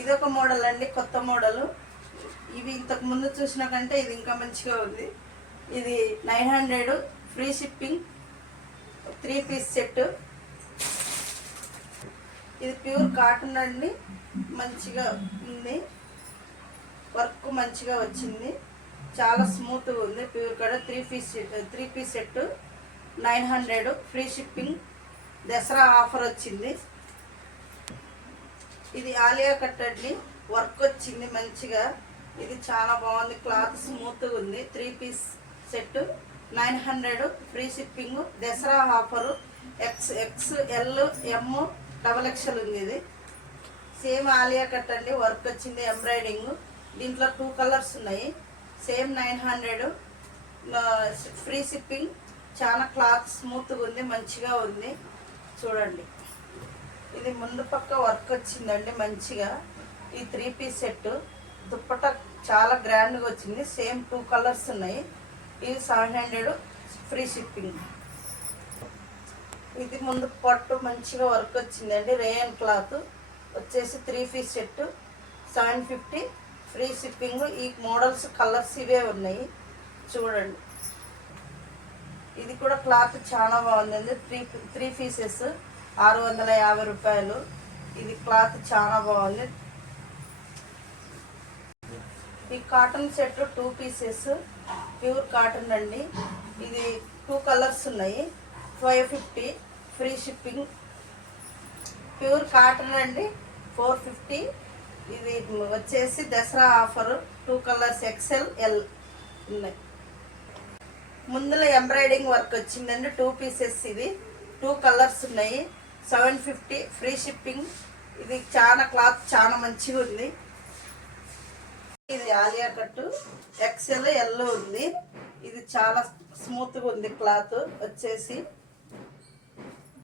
ఇదొక మోడల్ అండి, కొత్త మోడల్. ఇవి ఇంతకు ముందు చూసిన కంటే ఇది ఇంకా మంచిగా ఉంది. ఇది 900 ఫ్రీ షిప్పింగ్, 3 పీస్ సెట్. ఇది ప్యూర్ కాటన్ అండి, మంచిగా ఉంది, వర్క్ మంచిగా వచ్చింది, చాలా స్మూత్గా ఉంది. ప్యూర్ కూడా 3 piece set 900 free shipping. Dasara offer వచ్చింది. ఇది ఆలియా కట్ అండి, వర్క్ వచ్చింది మంచిగా. ఇది చాలా బాగుంది, క్లాత్ స్మూత్గా ఉంది. 3 piece set 900 free shipping. Dasara offer. XXL M XXL ఉంది. ఇది సేమ్ ఆలియా కట్ అండి, వర్క్ వచ్చింది, ఎంబ్రాయిడింగ్. దీంట్లో 2 కలర్స్ ఉన్నాయి. Same 900 free shipping. చాలా క్లాత్ స్మూత్గా ఉంది, మంచిగా ఉంది. చూడండి, ఇది ముందు పక్క వర్క్ వచ్చిందండి మంచిగా. ఈ 3 పీస్ సెట్. దుప్పట చాలా గ్రాండ్గా వచ్చింది. సేమ్ 2 కలర్స్ ఉన్నాయి. ఇది 700 ఫ్రీ షిప్పింగ్. ఇది ముందు పట్టు మంచిగా వర్క్ వచ్చిందండి, రేయన్ క్లాత్ వచ్చేసి 3 పీస్ సెట్ 750 ఫ్రీ షిప్పింగ్. ఈ మోడల్స్ కలర్స్ ఇవే ఉన్నాయి, చూడండి. ఇది కూడా క్లాత్ చాలా బాగుందండి. 3 పీసెస్ 650 రూపాయలు. ఇది క్లాత్ చాలా బాగుంది. ఈ cotton set 2 pieces pure cotton అండి. ఇది 2 కలర్స్ ఉన్నాయి. 550 ఫ్రీ షిప్పింగ్. ప్యూర్ కాటన్ అండి, 450. ఇది వచ్చేసి Dasara offer. 2 colours XL L ఉన్నాయి. ముందులో ఎంబ్రాయిడింగ్ వర్క్ వచ్చిందండి, 2 పీసెస్. ఇది 2 కలర్స్ ఉన్నాయి. 750 ఫ్రీ షిప్పింగ్. ఇది చాలా క్లాత్ చాలా మంచిగా ఉంది. ఇది ఆలియా కట్టు XL L ఉంది. ఇది చాలా స్మూత్గా ఉంది, క్లాత్ వచ్చేసి